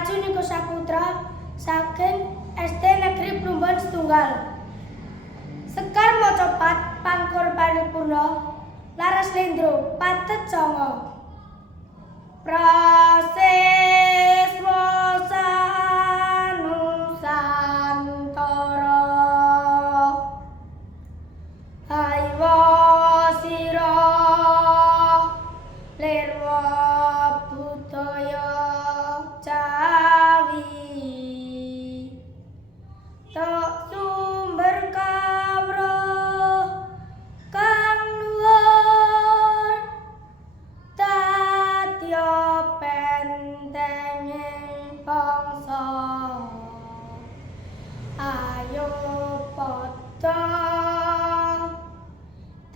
Maju Niko Saputra saking SD Negeri Plumbon Setunggal. Sekar Mocopat Pangkur Paripurna Laras Lendro Patet Songo. Prasiswa Sanusantara Haywa sira lirwa budaya Jawi tok sumber kawruh kang luhur dadya pentenging bangsa. Ayo padha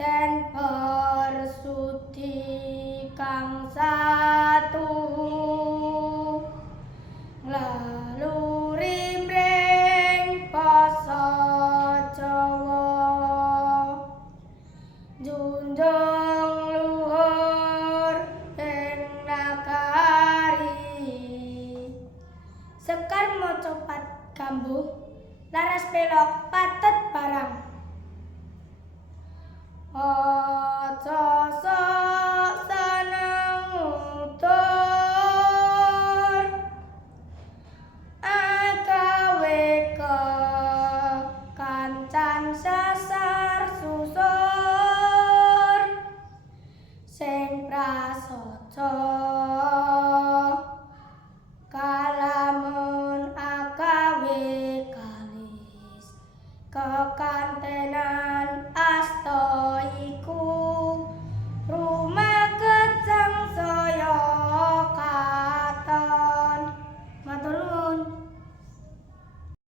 den bersudi kang satu nglaluri mring basa Jawa junjung luhur ing nagari. Sekar Mocopat Gambuh Laras Pelok